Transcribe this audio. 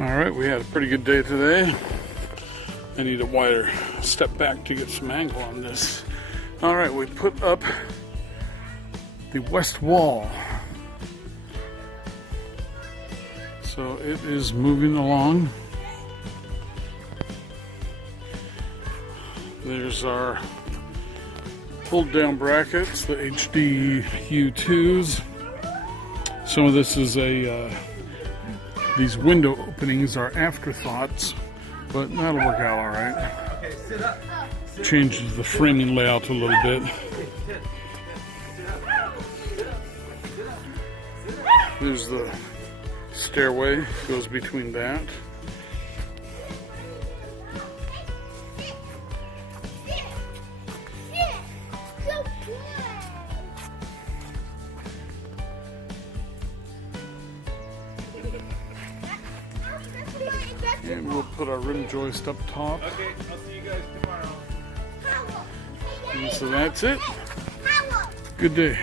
Alright, we had a pretty good day today. I need a wider step back to get some angle on this. Alright, we put up the west wall. So it is moving along. There's our pulled down brackets, the HD U2s. Some of this is these window openings are afterthoughts, but that'll work out all right. Changes the framing layout a little bit. There's the stairway, goes between that. And we'll put our rim joist up top. Okay, I'll see you guys tomorrow. And so that's it. Good day.